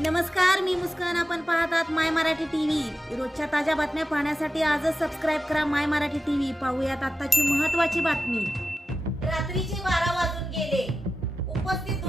नमस्कार मी मुस्कान. आपण पाहतात माय मराठी टीव्ही. रोजच्या ताज्या बातम्या पाहण्यासाठी आजच सबस्क्राईब करा माय मराठी टीव्ही. पाहूयात आत्ताची महत्वाची बातमी. रात्रीचे बारा वाजून गेले. उपस्थित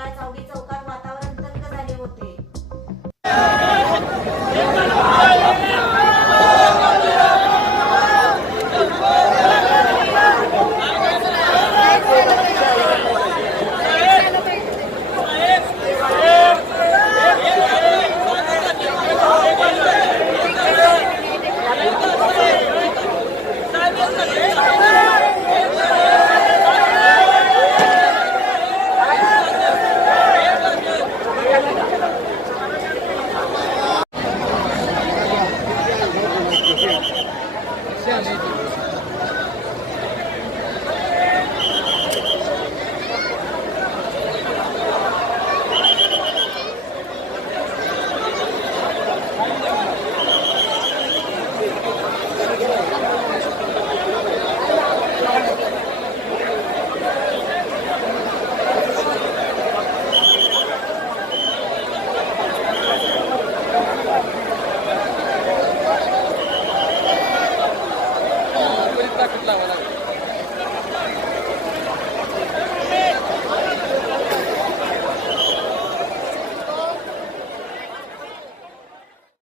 काही चावडी चौकात वातावरण तंग झाले होते.